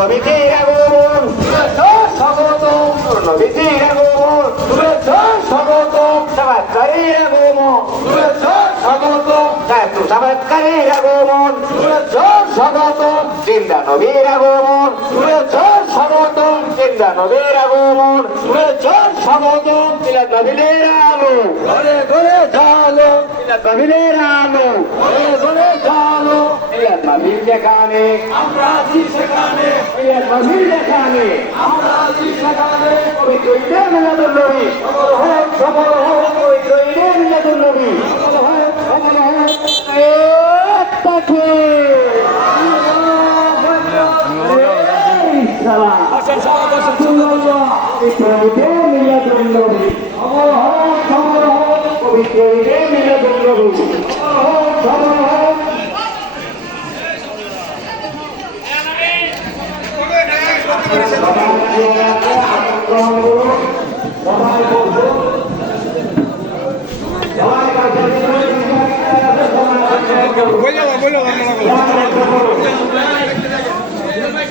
নবীজির আগমন, শুভেচ্ছা স্বাগতম, নবীজির আগমন, শুভেচ্ছা স্বাগতম, সাবাতকারীর আগমন, শুভেচ্ছা স্বাগতম, সাবাতকারীর আগমন, শুভেচ্ছা স্বাগতম, জিন্দা নবীর আগমন, শুভেচ্ছা স্বাগতম, জিন্দা নবীর আগমন, শুভেচ্ছা স্বাগতম, মিলাদ নবীর আলো ঘরে ঘরে ঝালো, মিলাদ নবীর আলো ঘরে ঘরে ঝালো, মিলাদ নবী যেখানে আমরা আছি সেখানে, মিলাদ নবী যেখানে আমরা আছি সেখানে, পবিত্র ঈদে মিলাদুন নবী সফল হোক সফল হোক, পবিত্র ঈদে মিলাদুন নবী সফল হোক সফল হোক। Voy a